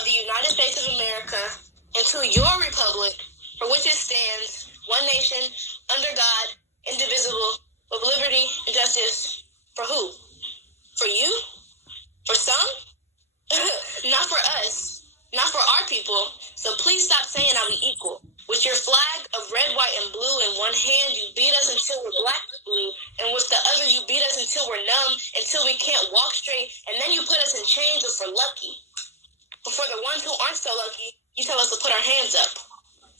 of the United States of America, and to your republic, for which it stands, one nation, under God, indivisible, with liberty and justice. For who? For you? For some? Not for us. Not for our people. So please stop saying that we equal. With your flag of red, white, and blue in one hand, you beat us until we're black and blue. And with the other, you beat us until we're numb, until we can't walk straight. And then you put us in chains if we're lucky. But for the ones who aren't so lucky, you tell us to put our hands up.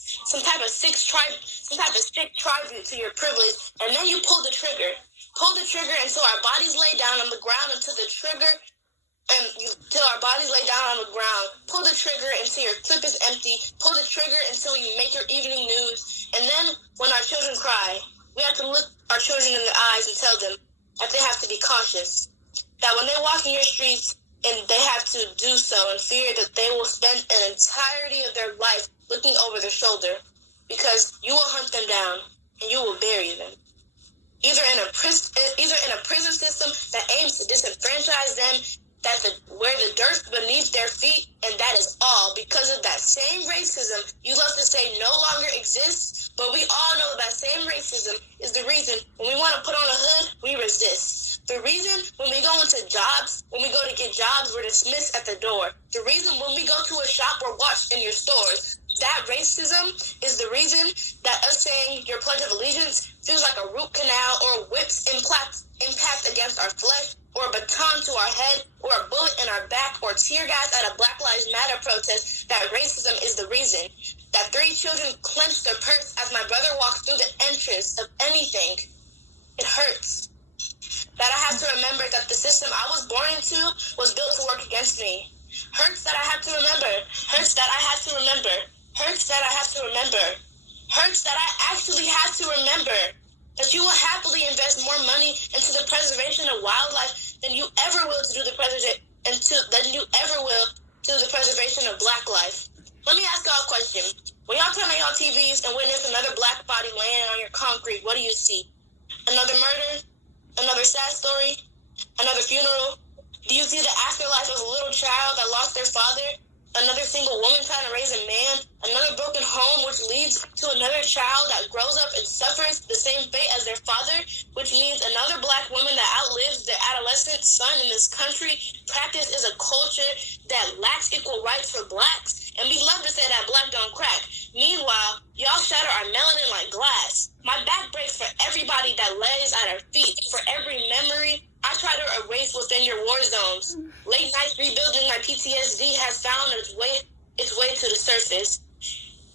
Some type of sick tribute to your privilege, and then you pull the trigger. Pull the trigger until our bodies lay down on the ground until the trigger, till our bodies lay down on the ground. Pull the trigger until your clip is empty. Pull the trigger until you make your evening news. And then when our children cry, we have to look our children in the eyes and tell them that they have to be cautious. That when they walk in your streets, and they have to do so in fear that they will spend an entirety of their life looking over their shoulder, because you will hunt them down and you will bury them. Either in a prison system that aims to disenfranchise them, where the dirt beneath their feet, and that is all because of that same racism you love to say no longer exists. But we all know that same racism is the reason when we want to put on a hood, we resist. The reason when we go into jobs, when we go to get jobs, we're dismissed at the door. The reason when we go to a shop or watch in your stores, that racism is the reason that us saying your Pledge of Allegiance feels like a root canal or whips impact against our flesh, or a baton to our head, or a bullet in our back, or tear gas at a Black Lives Matter protest. That racism is the reason that 3 children clenched their purse as my brother walked through the entrance of anything. It hurts. That I have to remember that the system I was born into was built to work against me. Hurts that I have to remember. Hurts that I have to remember. Hurts that I have to remember. Hurts that I actually have to remember. That you will happily invest more money into the preservation of wildlife than you ever will to do the preservation of Black life. Let me ask y'all a question. When y'all turn on y'all TVs and witness another Black body laying on your concrete, what do you see? Another murder? Another sad story? Another funeral? Do you see the afterlife of a little child that lost their father? Another single woman trying to raise a man? Another broken home which leads to another child that grows up and suffers the same fate as their father, which means another Black woman that outlives their adolescent son in this country. Practice is a culture that lacks equal rights for Blacks, and we love to say that Black don't crack. Meanwhile, y'all shatter our melanin like glass. My back breaks for everybody that lays at our feet, for every memory I try to erase within your war zones. Late nights rebuilding my PTSD has found its way to the surface.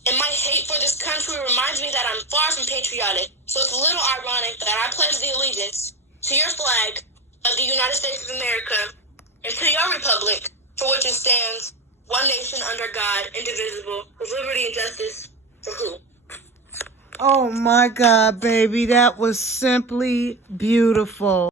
And my hate for this country reminds me that I'm far from patriotic. So it's a little ironic that I pledge the allegiance to your flag of the United States of America and to your republic, for which it stands, one nation under God, indivisible, with liberty and justice for who? Oh my God, baby, that was simply beautiful.